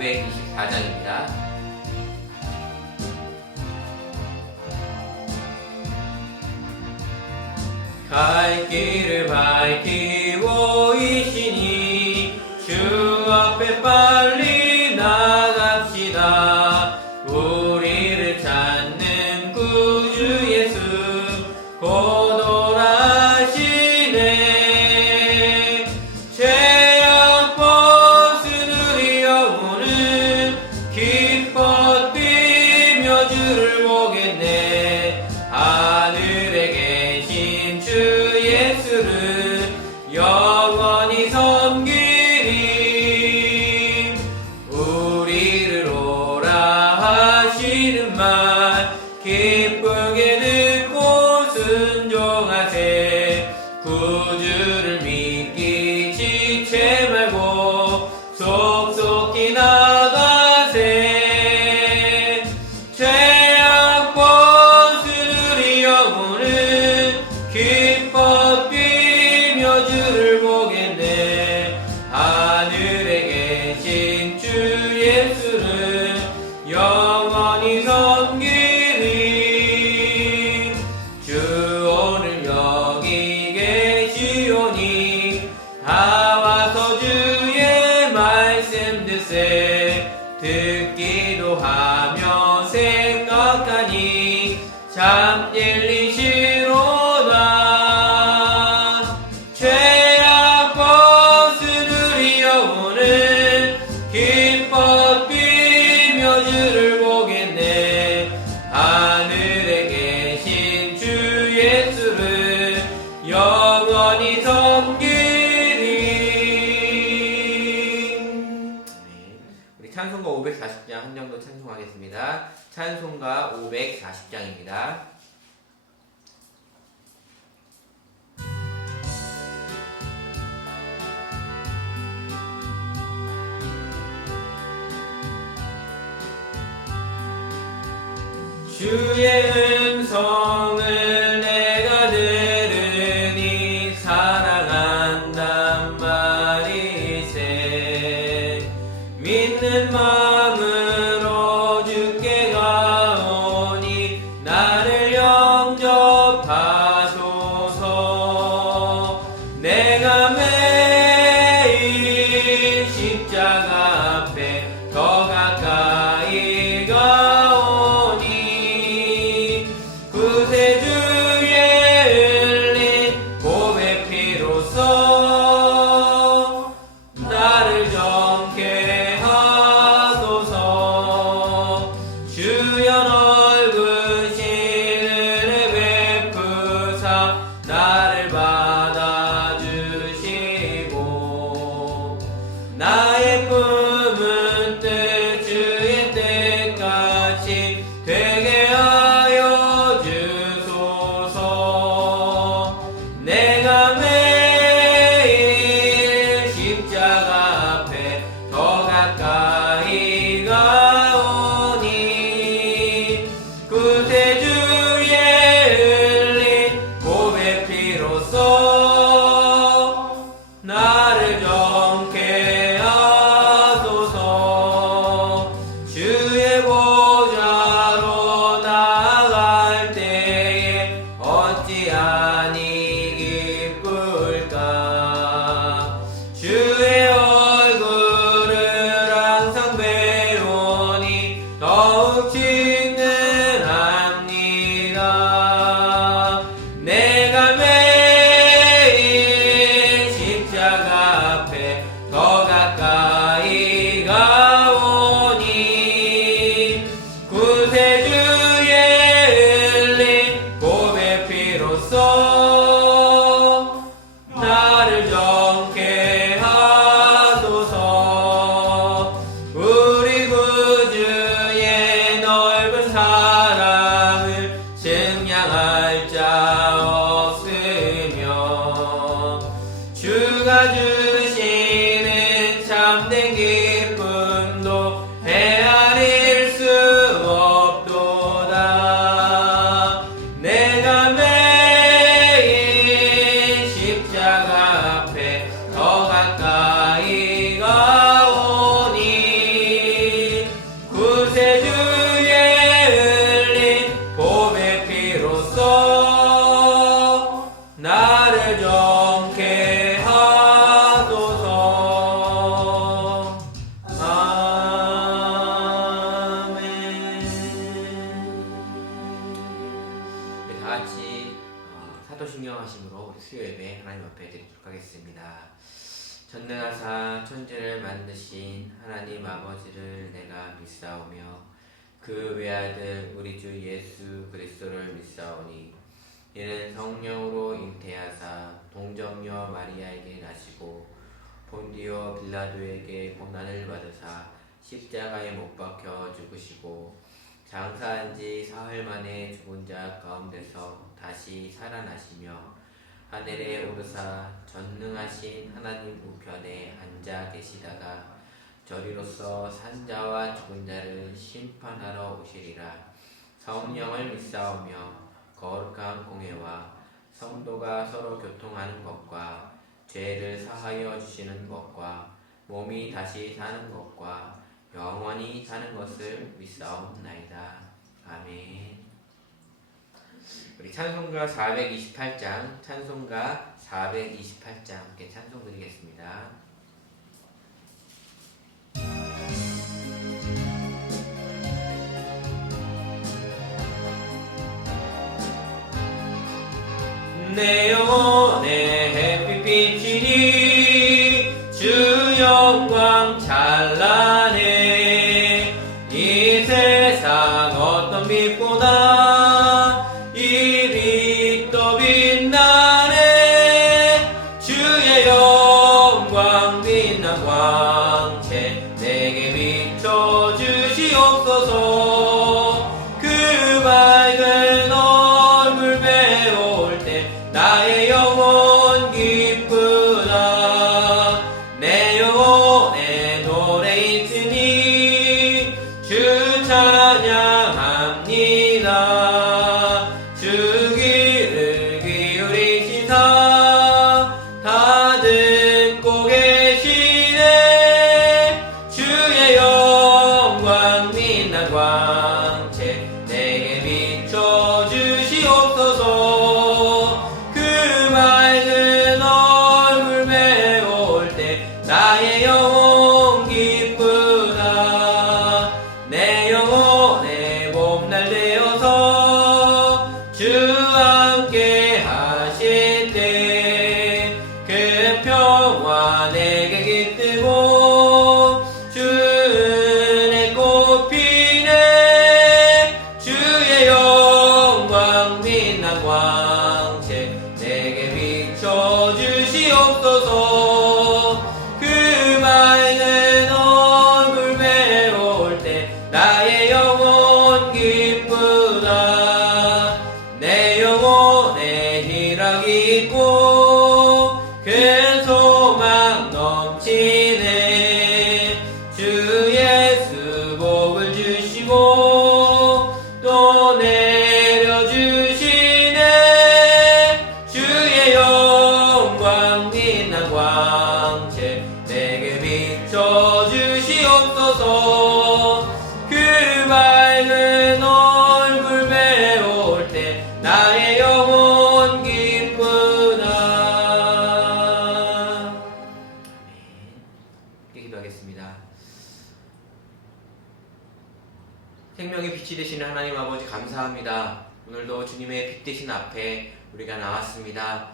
524장입니다. 갈 길을 밝히고 이시니 주 앞에 빨리 나갑시다. 우리를 찾는 구주 예수 곧 오라시네. 죄악 벗은 우리 영혼은 기뻐 뛰며 주를 보겠네. 하늘에 계신 주 예수를 영원히 섬기리. 우리를 오라 하시는 말 기쁘게 듣고 순종하세. 구주를 믿기 지체 말고 속속히 나가세. 죄악 벗은 우리 영혼은 기뻐 뛰며 주를 보겠네. 하늘에 계신 주 예수를 영원히 섬기리. 주 오늘 여기 계시오니 다 와서 주의 말씀 듣세. 듣기도 하며 생각하니 참 찔리시로다. 죄악 벗은 우리 영혼은 기뻐 뛰며 주를 보겠네. 하늘에 계신 주 예수를 영원히 섬기리. 우리 찬송가 540장 한 정도 찬송하겠습니다. 찬송가 540장입니다. 주의 음성을 내가 들으니 사랑한단 말이세. 믿는 마음으로 주께 가오니 나를 영접하소서. 내가 매일 십자가 앞에 더 가까이 가오니 구세주의 흘린 보배 피로써 나를 정케 하소서. 기도하심으로 우리 수요 예배 하나님 앞에 드리도록 하겠습니다. 전능하사 천지를 만드신 하나님 아버지를 내가 믿사오며 그 외아들 우리 주 예수 그리스도를 믿사오니 이는 성령으로 잉태하사 동정녀 마리아에게 나시고 본디오 빌라도에게 고난을 받으사 십자가에 못 박혀 죽으시고 장사한 지 사흘 만에 죽은 자 가운데서 다시 살아나시며 하늘에 오르사 전능하신 하나님 우편에 앉아 계시다가 저리로서 산자와 죽은 자를 심판하러 오시리라. 성령을 믿사오며 거룩한 공회와 성도가 서로 교통하는 것과 죄를 사하여 주시는 것과 몸이 다시 사는 것과 영원히 사는 것을 믿사옵나이다. 아멘. 우리 찬송가 428장, 찬송가 428장 함께 찬송 드리겠습니다. 내 영혼의 햇빛이니 주 영광 찬란해. 이 세상 어떤 빛보다 이 빛 더 빛나네. 주의 영광 빛난 광채 내게 비춰 주시옵소서. 그 밝은 얼굴 배울 때 나의 영혼 기쁘다. 내 영혼의 노래 있으니 주 찬양합니다. 주 귀를 기울이시사 다 듣고 계시네. 주의 영광 빛난 광채 내게 비춰 주시옵소서. 그 맑은 얼굴 배울 때 나의 영혼 기쁘다. 내 영혼의 봄날 되어서 주 함께 하실 때 그 평화 내게 깃들고 주 은혜 꽃피네. 주의 영광 빛난 광채 내게 비춰 주시옵소서. 그 맑은 얼굴 배울 때 나의 영혼 기쁘다. 내 영혼에 희락이 있고 큰 소망 넘치네. 주 예수 복을 주시고 또 내려주시네. 주의 영광 빛난 광채 내게 비춰 주시옵소서. 그 밝은 얼굴 배울 때 나의 영혼 기쁘다. 아멘. 기도하겠습니다. 생명의 빛이 되시는 하나님 아버지 감사합니다. 오늘도 주님의 빛 되신 앞에 우리가 나왔습니다.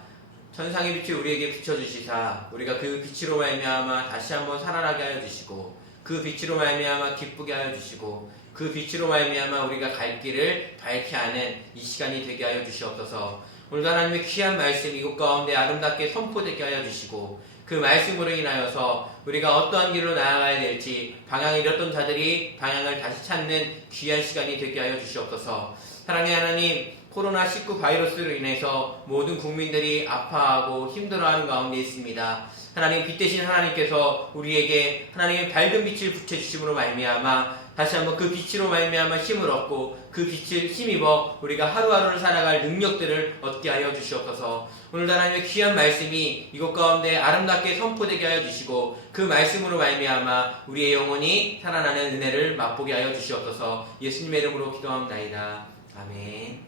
천상의 빛이 우리에게 비춰주시사 우리가 그 빛으로 말미암아 다시 한번 살아나게 하여 주시고 그 빛으로 말미암아 기쁘게 하여 주시고 그 빛으로 말미암아 우리가 갈 길을 밝게 하는 이 시간이 되게 하여 주시옵소서. 오늘도 하나님의 귀한 말씀 이곳 가운데 아름답게 선포되게 하여 주시고 그 말씀으로 인하여서 우리가 어떠한 길로 나아가야 될지 방향을 잃었던 자들이 방향을 다시 찾는 귀한 시간이 되게 하여 주시옵소서. 사랑의 하나님, 코로나19 바이러스로 인해서 모든 국민들이 아파하고 힘들어하는 가운데 있습니다. 하나님, 빛 되신 하나님께서 우리에게 하나님의 밝은 빛을 붙여주심으로 말미암아 다시 한번 그 빛으로 말미암아 힘을 얻고 그 빛을 힘입어 우리가 하루하루를 살아갈 능력들을 얻게 하여 주시옵소서. 오늘도 하나님의 귀한 말씀이 이곳 가운데 아름답게 선포되게 하여 주시고 그 말씀으로 말미암아 우리의 영혼이 살아나는 은혜를 맛보게 하여 주시옵소서. 예수님의 이름으로 기도합나이다. 아멘.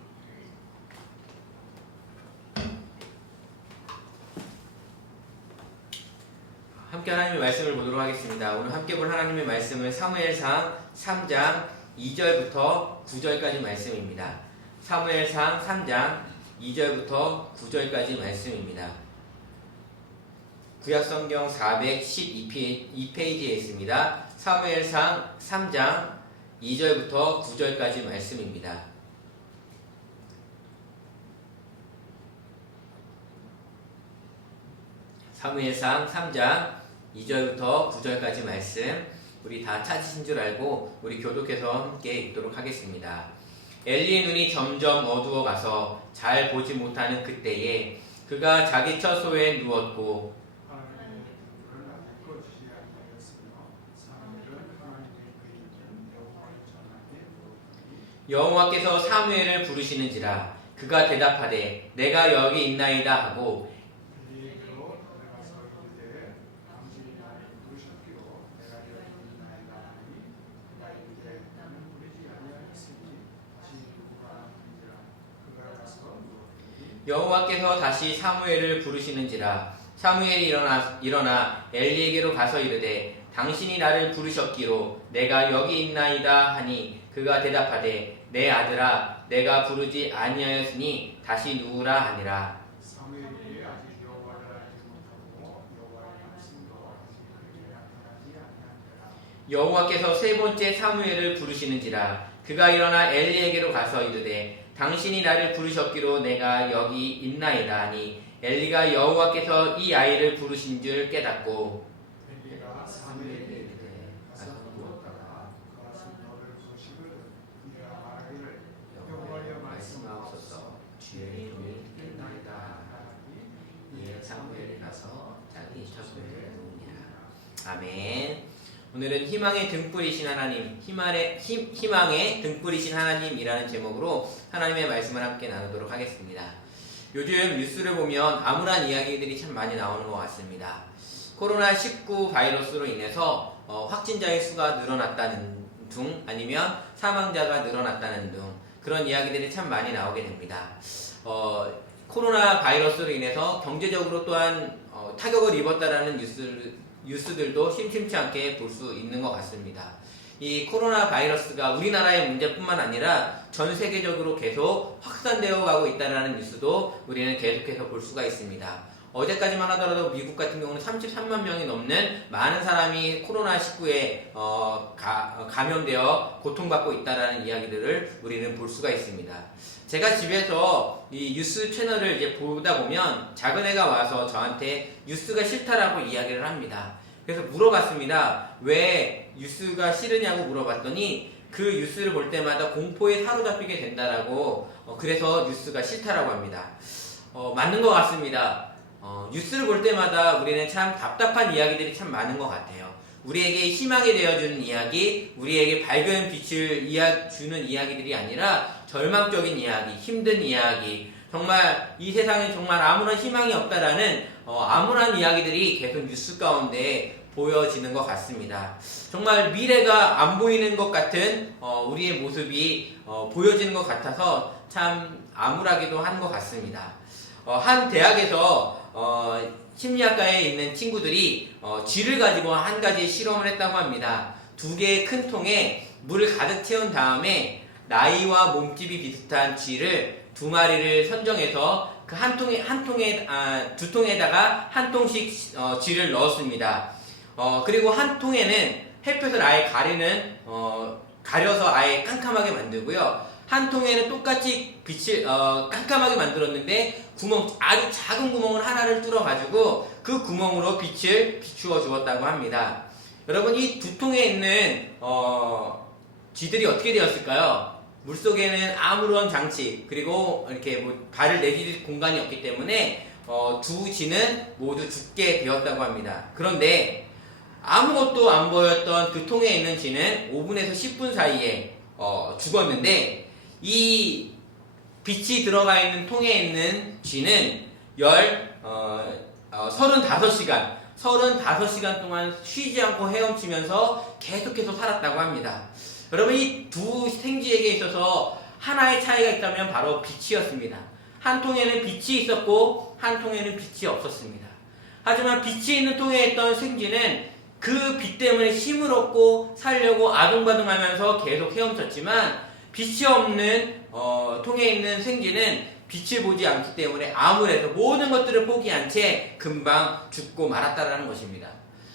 함께 하나님의 말씀을 보도록 하겠습니다. 오늘 함께 볼 하나님의 말씀은 사무엘상 3장 2절부터 9절까지 말씀입니다. 사무엘상 3장 2절부터 9절까지 말씀입니다. 구약성경 412페이지에 있습니다. 사무엘상 3장 2절부터 9절까지 말씀입니다. 사무엘상 3장 2절부터 9절까지 말씀, 우리 다 찾으신 줄 알고 우리 교독해서 함께 읽도록 하겠습니다. 엘리의 눈이 점점 어두워 가서 잘 보지 못하는 그때에 그가 자기 처소에 누웠고 여호와께서 사무엘을 부르시는지라 그가 대답하되 내가 여기 있나이다 하고 여호와께서 다시 사무엘을 부르시는지라 사무엘이 일어나 엘리에게로 가서 이르되 당신이 나를 부르셨기로 내가 여기 있나이다 하니 그가 대답하되 내 아들아 내가 부르지 아니하였으니 다시 누우라 하니라. 사무엘이 아직 여호와를 알지 못하고 여호와의 말씀도 아직 그에게 나타나지 아니하니라. 여호와께서 세 번째 사무엘을 부르시는지라 그가 일어나 엘리에게로 가서 이르되 당신이 나를 부르셨기로 내가 여기 있나이다 하니 엘리가 여호와께서 이 아이를 부르신 줄 깨닫고 엘리가 사무엘에게 이르되 가서 누웠다가 가서 너를 부르시거든 네가 말하기를 여호와의 말씀하옵소서 주의 종이 듣겠나이다 하니 이에 사무엘이 가서 자기 처소에 누우니라. 아멘. 오늘은 희망의 등불이신 하나님, 희망의 등불이신 하나님이라는 제목으로 하나님의 말씀을 함께 나누도록 하겠습니다. 요즘 뉴스를 보면 암울한 이야기들이 참 많이 나오는 것 같습니다. 코로나19 바이러스로 인해서 확진자의 수가 늘어났다는 둥, 아니면 사망자가 늘어났다는 둥, 그런 이야기들이 참 많이 나오게 됩니다. 코로나 바이러스로 인해서 경제적으로 또한 타격을 입었다라는 뉴스들도 심심치 않게 볼 수 있는 것 같습니다. 이 코로나 바이러스가 우리나라의 문제뿐만 아니라 전 세계적으로 계속 확산되어 가고 있다는 뉴스도 우리는 계속해서 볼 수가 있습니다. 어제까지만 하더라도 미국 같은 경우는 33만 명이 넘는 많은 사람이 코로나19에 감염되어 고통받고 있다는 이야기들을 우리는 볼 수가 있습니다. 제가 집에서 이 뉴스 채널을 이제 보다 보면 작은 애가 와서 저한테 뉴스가 싫다라고 이야기를 합니다. 그래서 물어봤습니다. 왜 뉴스가 싫으냐고 물어봤더니 그 뉴스를 볼 때마다 공포에 사로잡히게 된다라고 그래서 뉴스가 싫다라고 합니다. 맞는 것 같습니다. 뉴스를 볼 때마다 우리는 참 답답한 이야기들이 참 많은 것 같아요. 우리에게 희망이 되어주는 이야기, 우리에게 밝은 빛을 주는 이야기들이 아니라 절망적인 이야기, 힘든 이야기, 정말 이 세상에 정말 아무런 희망이 없다라는 암울한 이야기들이 계속 뉴스 가운데 보여지는 것 같습니다. 정말 미래가 안 보이는 것 같은 우리의 모습이 보여지는 것 같아서 참 암울하기도 한 것 같습니다. 한 대학에서 심리학과에 있는 친구들이 쥐를 가지고 한 가지 실험을 했다고 합니다. 2개의 큰 통에 물을 가득 채운 다음에 나이와 몸집이 비슷한 쥐를 2마리를 선정해서 그 두 통에다가 한 통씩 쥐를 넣었습니다. 그리고 한 통에는 햇볕을 아예 가려서 아예 깜깜하게 만들고요. 한 통에는 똑같이 빛을 깜깜하게 만들었는데 아주 작은 구멍을 하나를 뚫어가지고 그 구멍으로 빛을 비추어 주었다고 합니다. 여러분, 이 2통에 있는 쥐들이 어떻게 되었을까요? 물속에는 아무런 장치, 그리고 이렇게 발을 내디딜 공간이 없기 때문에 2쥐는 모두 죽게 되었다고 합니다. 그런데 아무것도 안 보였던 그 통에 있는 쥐는 5분에서 10분 사이에 죽었는데 이 빛이 들어가 있는 통에 있는 쥐는 35시간 동안 쉬지 않고 헤엄치면서 계속해서 살았다고 합니다. 여러분, 이 2 생쥐에게 있어서 하나의 차이가 있다면 바로 빛이었습니다. 한 통에는 빛이 있었고 한 통에는 빛이 없었습니다. 하지만 빛이 있는 통에 있던 생쥐는 그 빛 때문에 힘을 얻고 살려고 아둥바둥하면서 계속 헤엄쳤지만 빛이 없는 통에 있는 생쥐는 빛을 보지 않기 때문에 아무래도 모든 것들을 포기한 채 금방 죽고 말았다라는 것입니다.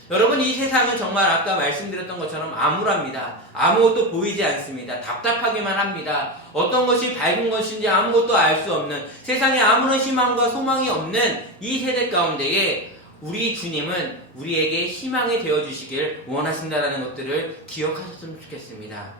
여러분, 이 세상은 정말 아까 말씀드렸던 것처럼 암울합니다. 아무것도 보이지 않습니다. 답답하기만 합니다. 어떤 것이 밝은 것인지 아무것도 알 수 없는, 세상에 아무런 희망과 소망이 없는 이 세대 가운데에 우리 주님은 우리에게 희망이 되어주시길 원하신다는 것들을 기억하셨으면 좋겠습니다.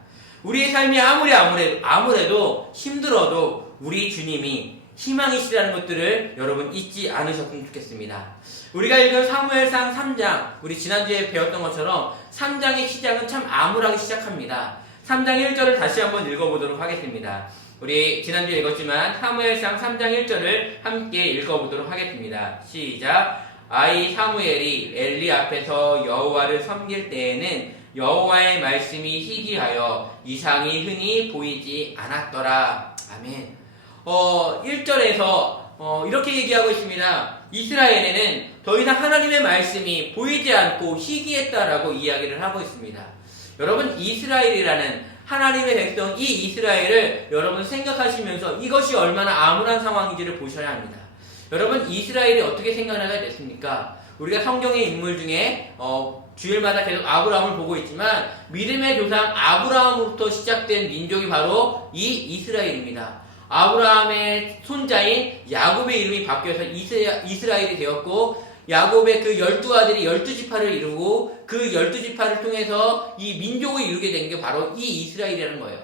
우리의 삶이 아무래도 힘들어도 우리 주님이 희망이시라는 것들을 여러분 잊지 않으셨으면 좋겠습니다. 우리가 읽은 사무엘상 3장, 우리 지난주에 배웠던 것처럼 3장의 시작은 참 암울하게 시작합니다. 3장 1절을 다시 한번 읽어보도록 하겠습니다. 우리 지난주에 읽었지만 사무엘상 3장 1절을 함께 읽어보도록 하겠습니다. 시작. 아이 사무엘이 엘리 앞에서 여호와를 섬길 때에는 여호와의 말씀이 희귀하여 이상이 흔히 보이지 않았더라. 아멘. 1절에서 이렇게 얘기하고 있습니다. 이스라엘에는 더 이상 하나님의 말씀이 보이지 않고 희귀했다라고 이야기를 하고 있습니다. 여러분, 이스라엘이라는 하나님의 백성, 이 이스라엘을 여러분 생각하시면서 이것이 얼마나 암울한 상황인지를 보셔야 합니다. 여러분, 이스라엘이 어떻게 생각나게 됐습니까? 우리가 성경의 인물 중에 주일마다 계속 아브라함을 보고 있지만 믿음의 조상 아브라함으로부터 시작된 민족이 바로 이 이스라엘입니다. 아브라함의 손자인 야곱의 이름이 바뀌어서 이스라엘이 되었고, 야곱의 그 12아들이 12지파를 이루고 그 12지파를 통해서 이 민족을 이루게 된 게 바로 이 이스라엘이라는 거예요.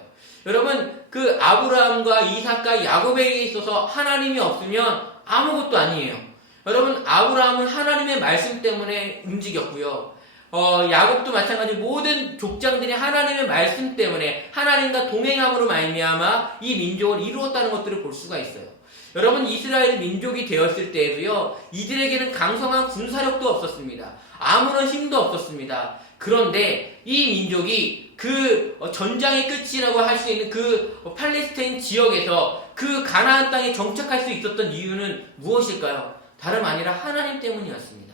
여러분, 그 아브라함과 이삭과 야곱에게 있어서 하나님이 없으면 아무것도 아니에요. 여러분, 아브라함은 하나님의 말씀 때문에 움직였고요. 야곱도 마찬가지, 모든 족장들이 하나님의 말씀 때문에 하나님과 동행함으로 말미암아 이 민족을 이루었다는 것들을 볼 수가 있어요. 여러분, 이스라엘 민족이 되었을 때에도요, 이들에게는 강성한 군사력도 없었습니다. 아무런 힘도 없었습니다. 그런데 이 민족이 그 전장의 끝이라고 할 수 있는 그 팔레스타인 지역에서 그 가나안 땅에 정착할 수 있었던 이유는 무엇일까요? 다름 아니라 하나님 때문이었습니다.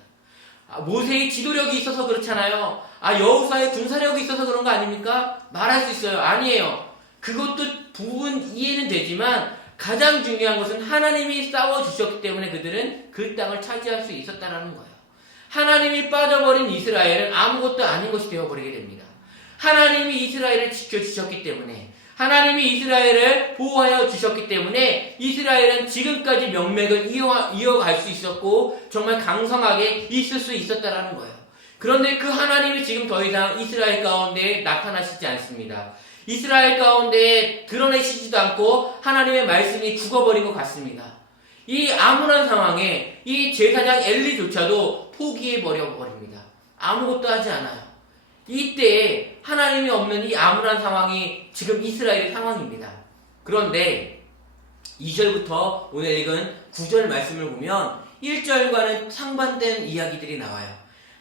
모세의 지도력이 있어서 그렇잖아요. 여호수아의 군사력이 있어서 그런 거 아닙니까? 말할 수 있어요. 아니에요. 그것도 부분 이해는 되지만 가장 중요한 것은 하나님이 싸워주셨기 때문에 그들은 그 땅을 차지할 수 있었다는 거예요. 하나님이 빠져버린 이스라엘은 아무것도 아닌 것이 되어버리게 됩니다. 하나님이 이스라엘을 지켜주셨기 때문에, 하나님이 이스라엘을 보호하여 주셨기 때문에 이스라엘은 지금까지 명맥을 이어갈 수 있었고 정말 강성하게 있을 수 있었다는 거예요. 그런데 그 하나님이 지금 더 이상 이스라엘 가운데 나타나시지 않습니다. 이스라엘 가운데 드러내시지도 않고 하나님의 말씀이 죽어버린 것 같습니다. 이 암울한 상황에 이 제사장 엘리조차도 포기해버려 버립니다. 아무것도 하지 않아요. 이때에 하나님이 없는 이 암울한 상황이 지금 이스라엘의 상황입니다. 그런데 2절부터 오늘 읽은 9절 말씀을 보면 1절과는 상반된 이야기들이 나와요.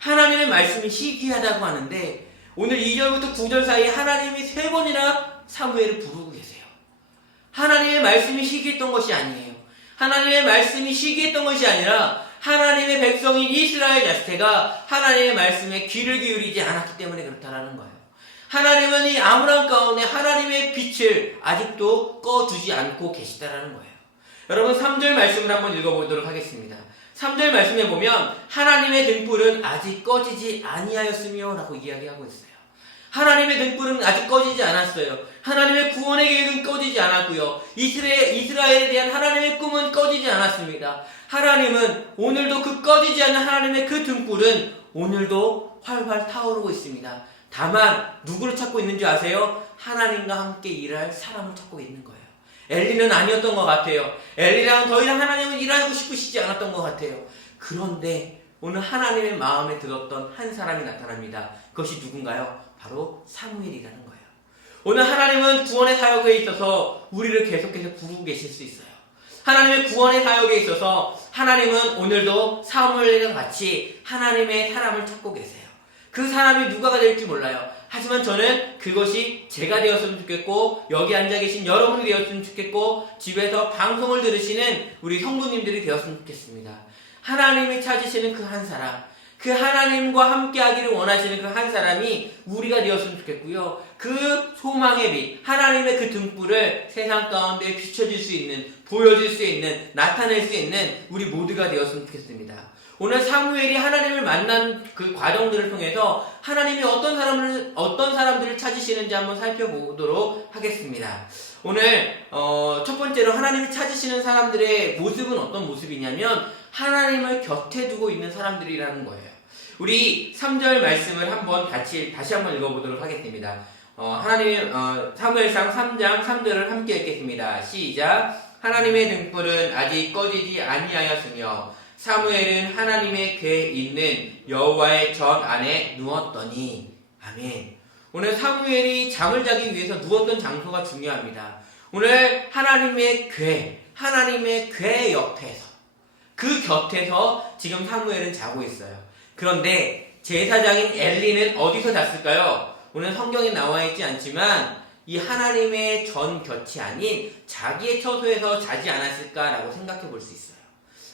하나님의 말씀이 희귀하다고 하는데 오늘 2절부터 9절 사이에 하나님이 3번이나 사무엘을 부르고 계세요. 하나님의 말씀이 희귀했던 것이 아니에요. 하나님의 말씀이 희귀했던 것이 아니라 하나님의 백성인 이스라엘 자체가 하나님의 말씀에 귀를 기울이지 않았기 때문에 그렇다는 거예요. 하나님은 이 암울한 가운데 하나님의 빛을 아직도 꺼두지 않고 계시다라는 거예요. 여러분, 3절 말씀을 한번 읽어보도록 하겠습니다. 3절 말씀에 보면 하나님의 등불은 아직 꺼지지 아니하였으며 라고 이야기하고 있어요. 하나님의 등불은 아직 꺼지지 않았어요. 하나님의 구원의 계획은 꺼지지 않았고요. 이스라엘에 대한 하나님의 꿈은 꺼지지 않았습니다. 하나님은 오늘도 그 꺼지지 않는 하나님의 그 등불은 오늘도 활활 타오르고 있습니다. 다만 누구를 찾고 있는지 아세요? 하나님과 함께 일할 사람을 찾고 있는 거예요. 엘리는 아니었던 것 같아요. 엘리랑은 더 이상 하나님은 일하고 싶으시지 않았던 것 같아요. 그런데 오늘 하나님의 마음에 들었던 한 사람이 나타납니다. 그것이 누군가요? 바로 사무엘이라는 거예요. 오늘 하나님은 구원의 사역에 있어서 우리를 계속해서 부르고 계실 수 있어요. 하나님의 구원의 사역에 있어서 하나님은 오늘도 사무엘과 같이 하나님의 사람을 찾고 계세요. 그 사람이 누가가 될지 몰라요. 하지만 저는 그것이 제가 되었으면 좋겠고 여기 앉아 계신 여러분이 되었으면 좋겠고 집에서 방송을 들으시는 우리 성도님들이 되었으면 좋겠습니다. 하나님이 찾으시는 그 한 사람, 그 하나님과 함께하기를 원하시는 그 한 사람이 우리가 되었으면 좋겠고요. 그 소망의 빛, 하나님의 그 등불을 세상 가운데 비춰줄 수 있는, 보여줄 수 있는, 나타낼 수 있는 우리 모두가 되었으면 좋겠습니다. 오늘 사무엘이 하나님을 만난 그 과정들을 통해서 하나님이 어떤 사람들을 찾으시는지 한번 살펴보도록 하겠습니다. 오늘 첫 번째로 하나님을 찾으시는 사람들의 모습은 어떤 모습이냐면 하나님을 곁에 두고 있는 사람들이라는 거예요. 우리 3절 말씀을 한번 다시 한번 읽어보도록 하겠습니다. 사무엘상 3장 3절을 함께 읽겠습니다. 시작. 하나님의 등불은 아직 꺼지지 아니하였으며 사무엘은 하나님의 궤에 있는 여호와의 전 안에 누웠더니. 아멘. 오늘 사무엘이 잠을 자기 위해서 누웠던 장소가 중요합니다. 오늘 하나님의 궤 옆에서, 그 곁에서 지금 사무엘은 자고 있어요. 그런데 제사장인 엘리는 어디서 잤을까요? 오늘 성경에 나와 있지 않지만 이 하나님의 전 곁이 아닌 자기의 처소에서 자지 않았을까라고 생각해 볼 수 있어요.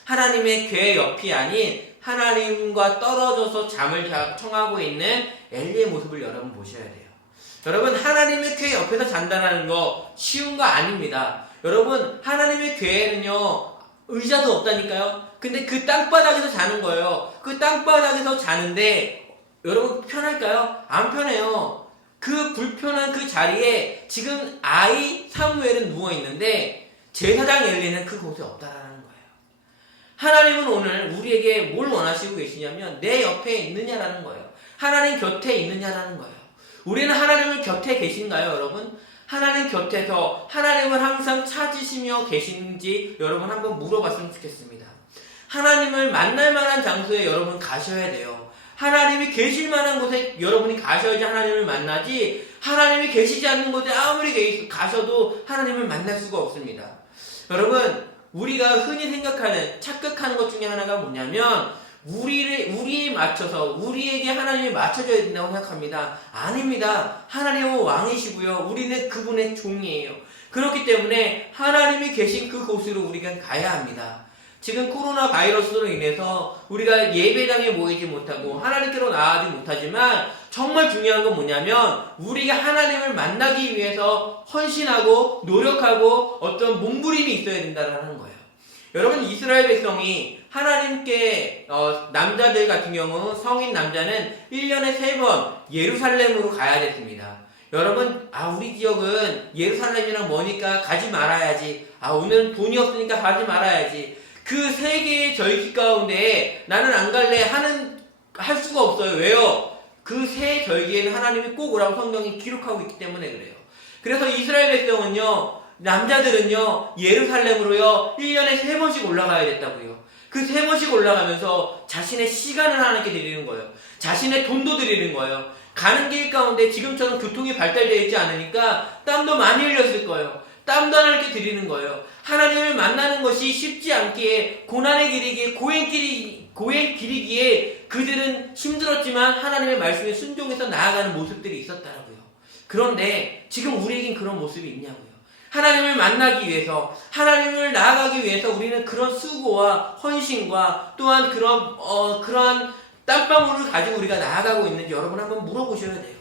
하나님의 궤 옆이 아닌 하나님과 떨어져서 잠을 청하고 있는 엘리의 모습을 여러분 보셔야 돼요. 여러분, 하나님의 궤 옆에서 잔다는 거 쉬운 거 아닙니다. 여러분, 하나님의 궤에는요 의자도 없다니까요. 근데 그 땅바닥에서 자는 거예요. 그 땅바닥에서 자는데 여러분 편할까요? 안 편해요. 그 불편한 그 자리에 지금 아이 사무엘은 누워있는데 제사장 엘리는 그곳에 없다라는 거예요. 하나님은 오늘 우리에게 뭘 원하시고 계시냐면 내 옆에 있느냐라는 거예요. 하나님 곁에 있느냐라는 거예요. 우리는 하나님을 곁에 계신가요, 여러분? 하나님 곁에서 하나님을 항상 찾으시며 계신지 여러분 한번 물어봤으면 좋겠습니다. 하나님을 만날 만한 장소에 여러분 가셔야 돼요. 하나님이 계실 만한 곳에 여러분이 가셔야지 하나님을 만나지, 하나님이 계시지 않는 곳에 아무리 가셔도 하나님을 만날 수가 없습니다. 여러분, 우리가 흔히 생각하는, 착각하는 것 중에 하나가 뭐냐면 우리에 맞춰서 우리에게 하나님이 맞춰줘야 된다고 생각합니다. 아닙니다. 하나님은 왕이시고요. 우리는 그분의 종이에요. 그렇기 때문에 하나님이 계신 그곳으로 우리가 가야 합니다. 지금 코로나 바이러스로 인해서 우리가 예배당에 모이지 못하고 하나님께로 나아가지 못하지만 정말 중요한 건 뭐냐면 우리가 하나님을 만나기 위해서 헌신하고 노력하고 어떤 몸부림이 있어야 된다는 거예요. 여러분, 이스라엘 백성이 하나님께 남자들 같은 경우 성인 남자는 1년에 3번 예루살렘으로 가야 됐습니다. 여러분, 우리 지역은 예루살렘이랑 머니까 가지 말아야지. 오늘은 돈이 없으니까 가지 말아야지. 그 3개의 절기 가운데 나는 안 갈래 할 수가 없어요. 왜요? 그 3 절기에는 하나님이 꼭 오라고 성경이 기록하고 있기 때문에 그래요. 그래서 이스라엘 백성은요, 남자들은요, 예루살렘으로요, 1년에 3번씩 올라가야 됐다고요. 그 3번씩 올라가면서 자신의 시간을 하나님께 드리는 거예요. 자신의 돈도 드리는 거예요. 가는 길 가운데 지금처럼 교통이 발달되어 있지 않으니까 땀도 많이 흘렸을 거예요. 땀도 하나님께 드리는 거예요. 하나님을 만나는 것이 쉽지 않기에 고난의 길이기에 고행 길이기에 그들은 힘들었지만 하나님의 말씀에 순종해서 나아가는 모습들이 있었더라고요. 그런데 지금 우리에겐 그런 모습이 있냐고요. 하나님을 만나기 위해서, 하나님을 나아가기 위해서 우리는 그런 수고와 헌신과 또한 그러한 땀방울을 가지고 우리가 나아가고 있는지 여러분 한번 물어보셔야 돼요.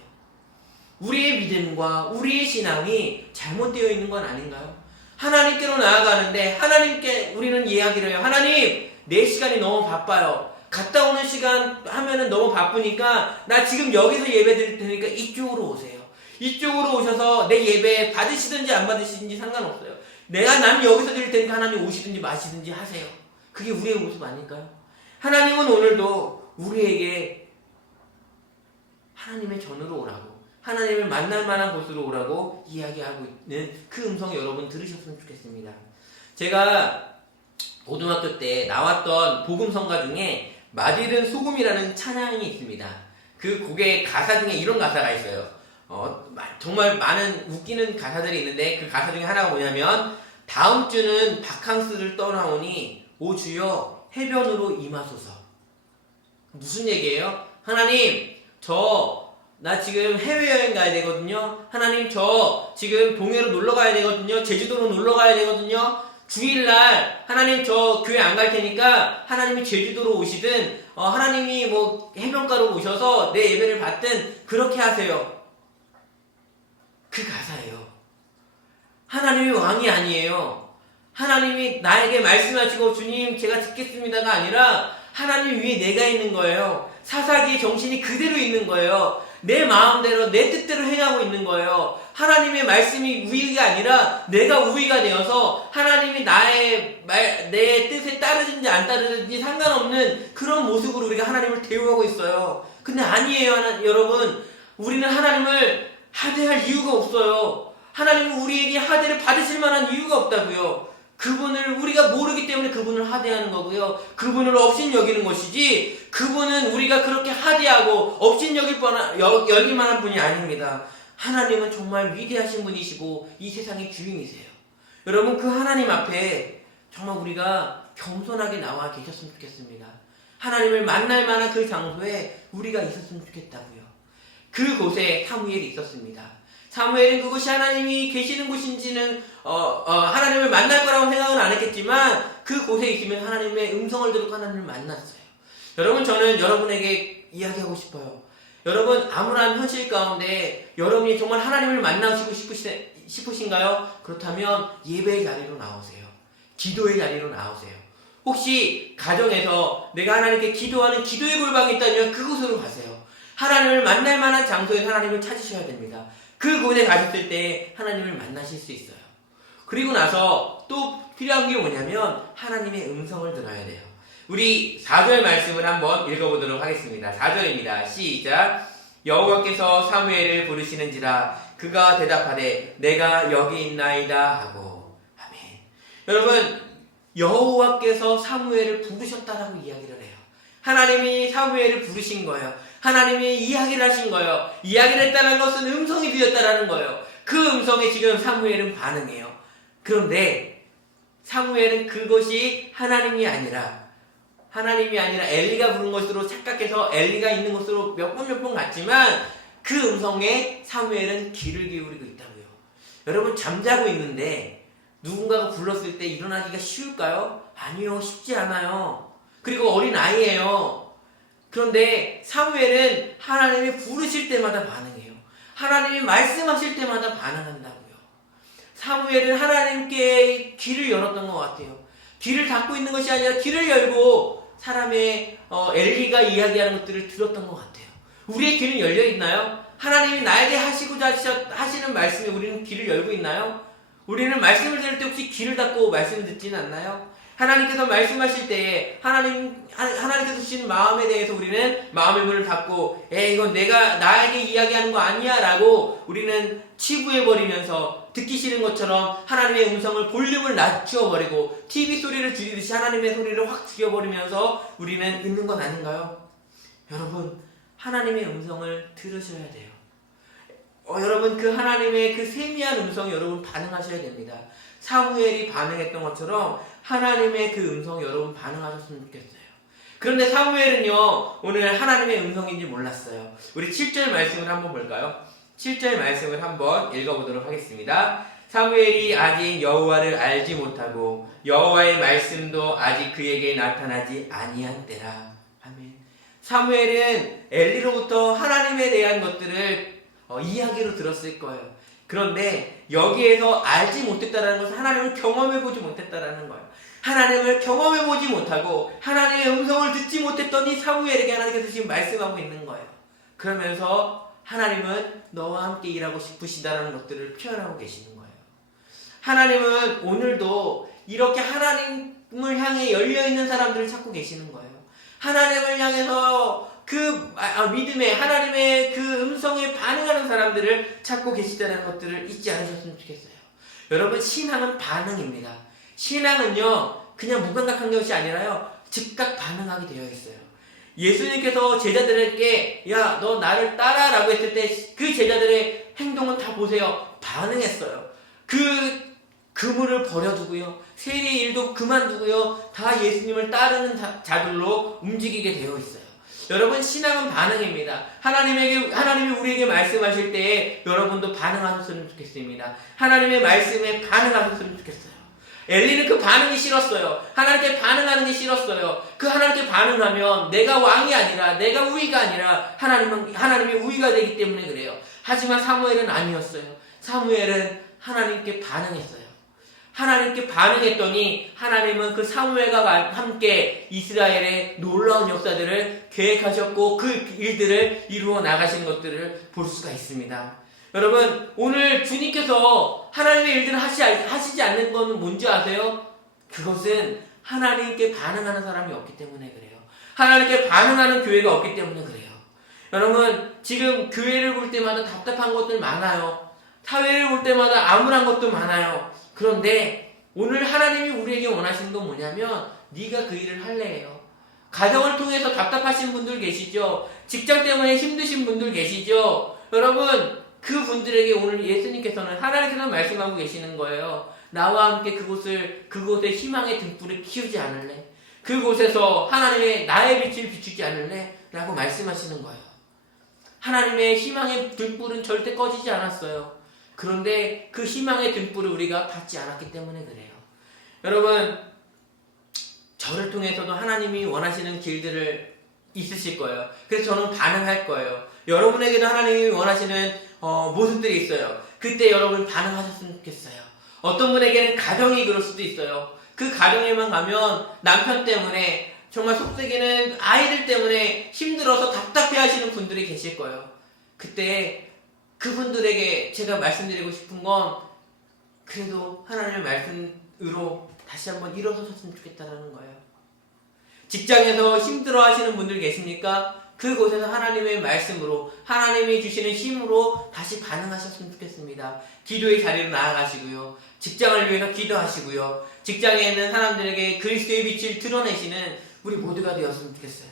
우리의 믿음과 우리의 신앙이 잘못되어 있는 건 아닌가요? 하나님께로 나아가는데 하나님께 우리는 이야기를 해요. 하나님, 내 시간이 너무 바빠요. 갔다 오는 시간 하면은 너무 바쁘니까 나 지금 여기서 예배 드릴 테니까 이쪽으로 오세요. 이쪽으로 오셔서 내 예배 받으시든지 안 받으시든지 상관없어요. 난 여기서 드릴 테니까 하나님 오시든지 마시든지 하세요. 그게 우리의 모습 아닐까요? 하나님은 오늘도 우리에게 하나님의 전으로 오라고, 하나님을 만날 만한 곳으로 오라고 이야기하고 있는 그 음성 여러분 들으셨으면 좋겠습니다. 제가 고등학교 때 나왔던 복음성가 중에 마디른 소금이라는 찬양이 있습니다. 그 곡의 가사 중에 이런 가사가 있어요. 정말 많은 웃기는 가사들이 있는데 그 가사 중에 하나가 뭐냐면 다음 주는 바캉스를 떠나오니 오 주여 해변으로 임하소서. 무슨 얘기예요? 하나님, 나 지금 해외여행 가야 되거든요. 하나님, 저 지금 동해로 놀러 가야 되거든요. 제주도로 놀러 가야 되거든요. 주일날 하나님 저 교회 안 갈 테니까 하나님이 제주도로 오시든 하나님이 뭐 해변가로 오셔서 내 예배를 받든 그렇게 하세요. 그 가사예요. 하나님이 왕이 아니에요. 하나님이 나에게 말씀하시고 주님 제가 듣겠습니다가 아니라 하나님 위에 내가 있는 거예요. 사사기의 정신이 그대로 있는 거예요. 내 마음대로 내 뜻대로 행하고 있는 거예요. 하나님의 말씀이 우위가 아니라 내가 우위가 되어서 하나님이 내 뜻에 따르든지 안 따르든지 상관없는 그런 모습으로 우리가 하나님을 대우하고 있어요. 근데 아니에요, 여러분. 우리는 하나님을 하대할 이유가 없어요. 하나님은 우리에게 하대를 받으실 만한 이유가 없다고요. 그분을 우리가 모르기 때문에 그분을 하대하는 거고요. 그분을 업신여기는 것이지 그분은 우리가 그렇게 하대하고 업신여길 만한 분이 아닙니다. 하나님은 정말 위대하신 분이시고 이 세상의 주인이세요. 여러분 그 하나님 앞에 정말 우리가 겸손하게 나와 계셨으면 좋겠습니다. 하나님을 만날 만한 그 장소에 우리가 있었으면 좋겠다고요. 그곳에 사무엘이 있었습니다. 사무엘은 그곳이 하나님이 계시는 곳인지는 하나님을 만날 거라고 생각은 안 했겠지만 그곳에 있으면 하나님의 음성을 듣고 하나님을 만났어요. 여러분 저는 여러분에게 이야기하고 싶어요. 여러분 암울한 현실 가운데 여러분이 정말 하나님을 만나시고 싶으신가요? 그렇다면 예배의 자리로 나오세요. 기도의 자리로 나오세요. 혹시 가정에서 내가 하나님께 기도하는 기도의 골방이 있다면 그곳으로 가세요. 하나님을 만날 만한 장소에 하나님을 찾으셔야 됩니다. 그곳에 가셨을 때 하나님을 만나실 수 있어요. 그리고 나서 또 필요한 게 뭐냐면 하나님의 음성을 들어야 돼요. 우리 4절 말씀을 한번 읽어보도록 하겠습니다. 4절입니다. 시작. 여호와께서 사무엘을 부르시는지라 그가 대답하되 내가 여기 있나이다 하고. 아멘. 여러분 여호와께서 사무엘을 부르셨다라고 이야기를 해요. 하나님이 사무엘을 부르신 거예요. 하나님이 이야기를 하신 거예요. 이야기를 했다는 것은 음성이 들렸다라는 거예요. 그 음성에 지금 사무엘은 반응해요. 그런데 사무엘은 그것이 하나님이 아니라 엘리가 부른 것으로 착각해서 엘리가 있는 곳으로 몇 번 갔지만 그 음성에 사무엘은 귀를 기울이고 있다고요. 여러분 잠자고 있는데 누군가가 불렀을 때 일어나기가 쉬울까요? 아니요, 쉽지 않아요. 그리고 어린 아이예요. 그런데 사무엘은 하나님이 부르실 때마다 반응해요. 하나님이 말씀하실 때마다 반응한다고요. 사무엘은 하나님께 귀를 열었던 것 같아요. 귀를 닫고 있는 것이 아니라 귀를 열고 사람의 엘리가 이야기하는 것들을 들었던 것 같아요. 우리의 귀는 열려 있나요? 하나님이 나에게 하시고자 하시는 말씀에 우리는 귀를 열고 있나요? 우리는 말씀을 들을 때 혹시 귀를 닫고 말씀을 듣지는 않나요? 하나님께서 말씀하실 때에 하나님께서 주시는 마음에 대해서 우리는 마음의 문을 닫고 이건 내가 나에게 이야기하는 거 아니야 라고 우리는 치부해버리면서 듣기 싫은 것처럼 하나님의 음성을 볼륨을 낮추어버리고 TV 소리를 줄이듯이 하나님의 소리를 확 줄여버리면서 우리는 있는 건 아닌가요? 여러분 하나님의 음성을 들으셔야 돼요. 여러분 그 하나님의 그 세미한 음성에 여러분 반응하셔야 됩니다. 사무엘이 반응했던 것처럼 하나님의 그 음성에 여러분 반응하셨으면 좋겠어요. 그런데 사무엘은요 오늘 하나님의 음성인지 몰랐어요. 우리 7절 말씀을 한번 볼까요? 7절 말씀을 한번 읽어보도록 하겠습니다. 사무엘이 아직 여호와를 알지 못하고 여호와의 말씀도 아직 그에게 나타나지 아니한 때라. 아멘. 사무엘은 엘리로부터 하나님에 대한 것들을 이야기로 들었을 거예요. 그런데 여기에서 알지 못했다라는 것은 하나님을 경험해보지 못했다라는 거예요. 하나님을 경험해보지 못하고 하나님의 음성을 듣지 못했던 이 사무엘에게 하나님께서 지금 말씀하고 있는 거예요. 그러면서 하나님은 너와 함께 일하고 싶으시다라는 것들을 표현하고 계시는 거예요. 하나님은 오늘도 이렇게 하나님을 향해 열려있는 사람들을 찾고 계시는 거예요. 하나님을 향해서 그 믿음에 하나님의 그 음성에 반응하는 사람들을 찾고 계시다는 것들을 잊지 않으셨으면 좋겠어요. 여러분 신앙은 반응입니다. 신앙은요 그냥 무감각한 것이 아니라요 즉각 반응하게 되어 있어요. 예수님께서 제자들에게 야 너 나를 따라라고 했을 때 그 제자들의 행동은 다 보세요. 반응했어요. 그 그물을 버려두고요 세리의 일도 그만두고요 다 예수님을 따르는 자들로 움직이게 되어 있어요. 여러분 신앙은 반응입니다. 하나님이 우리에게 말씀하실 때에 여러분도 반응하셨으면 좋겠습니다. 하나님의 말씀에 반응하셨으면 좋겠어요. 엘리는 그 반응이 싫었어요. 하나님께 반응하는 게 싫었어요. 그 하나님께 반응하면 내가 왕이 아니라, 내가 우위가 아니라 하나님이 우위가 되기 때문에 그래요. 하지만 사무엘은 아니었어요. 사무엘은 하나님께 반응했어요. 하나님께 반응했더니 하나님은 그 사무엘과 함께 이스라엘의 놀라운 역사들을 계획하셨고 그 일들을 이루어 나가신 것들을 볼 수가 있습니다. 여러분, 오늘 주님께서 하나님의 일들을 하시지 않는 건 뭔지 아세요? 그것은 하나님께 반응하는 사람이 없기 때문에 그래요. 하나님께 반응하는 교회가 없기 때문에 그래요. 여러분, 지금 교회를 볼 때마다 답답한 것들 많아요. 사회를 볼 때마다 암울한 것도 많아요. 그런데 오늘 하나님이 우리에게 원하시는 건 뭐냐면 네가 그 일을 할래예요. 가정을 통해서 답답하신 분들 계시죠? 직장 때문에 힘드신 분들 계시죠? 여러분, 그 분들에게 오늘 예수님께서는, 하나님께서는 말씀하고 계시는 거예요. 나와 함께 그곳에 희망의 등불을 키우지 않을래? 그곳에서 하나님의 나의 빛을 비추지 않을래? 라고 말씀하시는 거예요. 하나님의 희망의 등불은 절대 꺼지지 않았어요. 그런데 그 희망의 등불을 우리가 받지 않았기 때문에 그래요. 여러분, 저를 통해서도 하나님이 원하시는 길들을 있으실 거예요. 그래서 저는 반응할 거예요. 여러분에게도 하나님이 원하시는 모습들이 있어요. 그때 여러분 반응하셨으면 좋겠어요. 어떤 분에게는 가정이 그럴 수도 있어요. 그 가정에만 가면 남편 때문에, 정말 속썩이는 아이들 때문에 힘들어서 답답해 하시는 분들이 계실 거예요. 그때 그분들에게 제가 말씀드리고 싶은 건, 그래도 하나님의 말씀으로 다시 한번 일어서셨으면 좋겠다라는 거예요. 직장에서 힘들어 하시는 분들 계십니까? 그곳에서 하나님의 말씀으로, 하나님이 주시는 힘으로 다시 반응하셨으면 좋겠습니다. 기도의 자리로 나아가시고요. 직장을 위해서 기도하시고요. 직장에 있는 사람들에게 그리스도의 빛을 드러내시는 우리 모두가 되었으면 좋겠어요.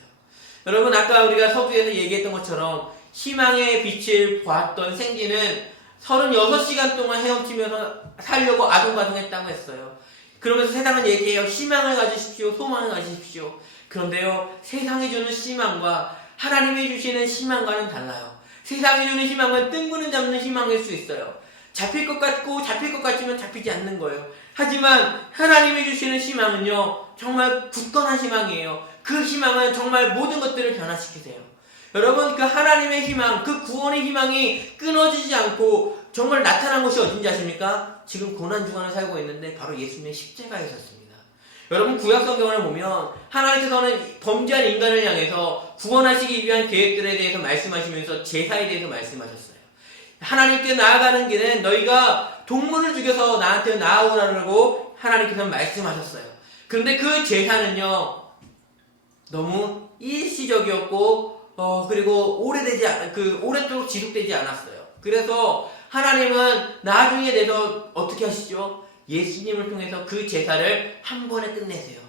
여러분, 아까 우리가 서두에서 얘기했던 것처럼 희망의 빛을 보았던 생기는 36시간 동안 헤엄치면서 살려고 아동바동했다고 했어요. 그러면서 세상은 얘기해요. 희망을 가지십시오. 소망을 가지십시오. 그런데요, 세상이 주는 희망과 하나님이 주시는 희망과는 달라요. 세상이 주는 희망은 뜬구름 잡는 희망일 수 있어요. 잡힐 것 같고 잡힐 것 같지만 잡히지 않는 거예요. 하지만 하나님이 주시는 희망은요, 정말 굳건한 희망이에요. 그 희망은 정말 모든 것들을 변화시키세요. 여러분, 그 하나님의 희망, 그 구원의 희망이 끊어지지 않고 정말 나타난 것이 어딘지 아십니까? 지금 고난주간을 살고 있는데 바로 예수님의 십자가에 있었습니다. 여러분, 구약성경을 보면 하나님께서는 범죄한 인간을 향해서 구원하시기 위한 계획들에 대해서 말씀하시면서 제사에 대해서 말씀하셨어요. 하나님께 나아가는 길은 너희가 동물을 죽여서 나한테 나아오라고 하나님께서는 말씀하셨어요. 그런데 그 제사는요, 너무 일시적이었고 그리고 오랫도록 지속되지 않았어요. 그래서 하나님은 나중에 돼서 어떻게 하시죠? 예수님을 통해서 그 제사를 한 번에 끝내세요.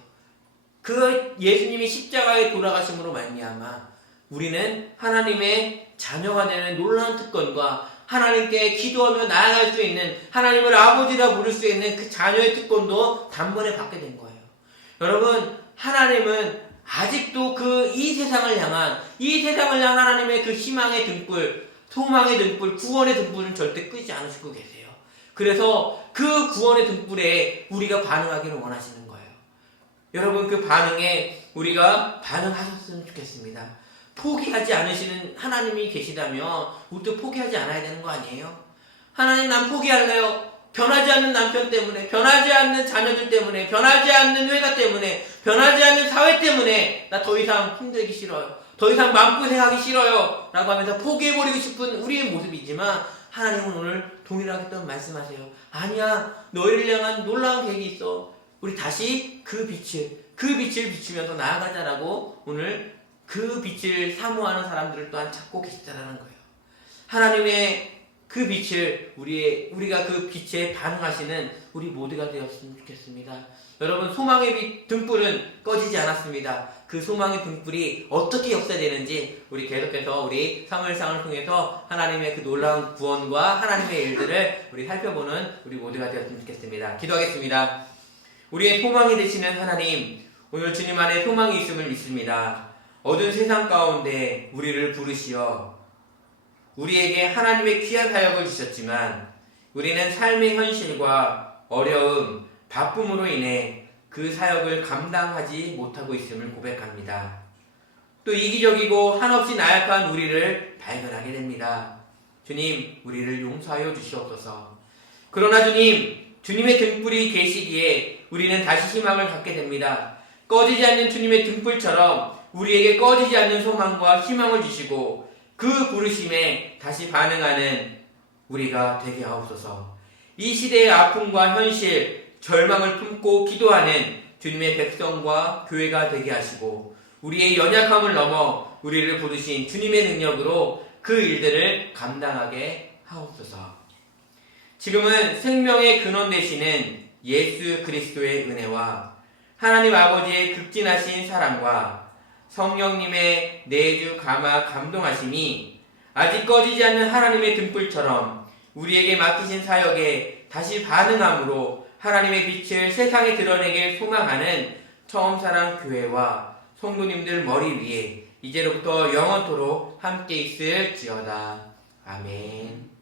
그 예수님이 십자가에 돌아가심으로 말미암아 우리는 하나님의 자녀가 되는 놀라운 특권과 하나님께 기도하며 나아갈 수 있는, 하나님을 아버지라 부를 수 있는 그 자녀의 특권도 단번에 받게 된 거예요. 여러분, 하나님은 아직도 이 세상을 향한 하나님의 그 희망의 등불, 소망의 등불, 구원의 등불은 절대 끄지 않으시고 계세요. 그래서 그 구원의 등불에 우리가 반응하기를 원하시는 거예요. 여러분, 그 반응에 우리가 반응하셨으면 좋겠습니다. 포기하지 않으시는 하나님이 계시다면 우리도 포기하지 않아야 되는 거 아니에요? 하나님, 난 포기할래요. 변하지 않는 남편 때문에, 변하지 않는 자녀들 때문에, 변하지 않는 회사 때문에, 변하지 않는 사회 때문에 나 더 이상 힘들기 싫어요. 더 이상 마음고생하기 싫어요. 라고 하면서 포기해버리고 싶은 우리의 모습이지만 하나님은 오늘 동일하게 또 말씀하세요. 아니야, 너희를 향한 놀라운 계획이 있어. 우리 다시 그 빛을 비추면서 나아가자라고 오늘 그 빛을 사모하는 사람들을 또한 찾고 계시다라는 거예요. 하나님의 그 빛을 우리가 그 빛에 반응하시는 우리 모두가 되었으면 좋겠습니다. 여러분, 소망의 빛 등불은 꺼지지 않았습니다. 그 소망의 등불이 어떻게 역사되는지 우리 계속해서 우리 사무엘상을 통해서 하나님의 그 놀라운 구원과 하나님의 일들을 우리 살펴보는 우리 모두가 되었으면 좋겠습니다. 기도하겠습니다. 우리의 소망이 되시는 하나님, 오늘 주님 안에 소망이 있음을 믿습니다. 어두운 세상 가운데 우리를 부르시어 우리에게 하나님의 귀한 사역을 주셨지만 우리는 삶의 현실과 어려움, 바쁨으로 인해 그 사역을 감당하지 못하고 있음을 고백합니다. 또 이기적이고 한없이 나약한 우리를 발견하게 됩니다. 주님, 우리를 용서하여 주시옵소서. 그러나 주님, 주님의 등불이 계시기에 우리는 다시 희망을 갖게 됩니다. 꺼지지 않는 주님의 등불처럼 우리에게 꺼지지 않는 소망과 희망을 주시고 그 부르심에 다시 반응하는 우리가 되게 하옵소서. 이 시대의 아픔과 현실, 절망을 품고 기도하는 주님의 백성과 교회가 되게 하시고 우리의 연약함을 넘어 우리를 부르신 주님의 능력으로 그 일들을 감당하게 하옵소서. 지금은 생명의 근원 되시는 예수 그리스도의 은혜와 하나님 아버지의 극진하신 사랑과 성령님의 내주 감화 감동하심이 아직 꺼지지 않는 하나님의 등불처럼 우리에게 맡기신 사역에 다시 반응함으로 하나님의 빛을 세상에 드러내길 소망하는 처음사랑 교회와 성도님들 머리 위에 이제로부터 영원토록 함께 있을지어다. 아멘.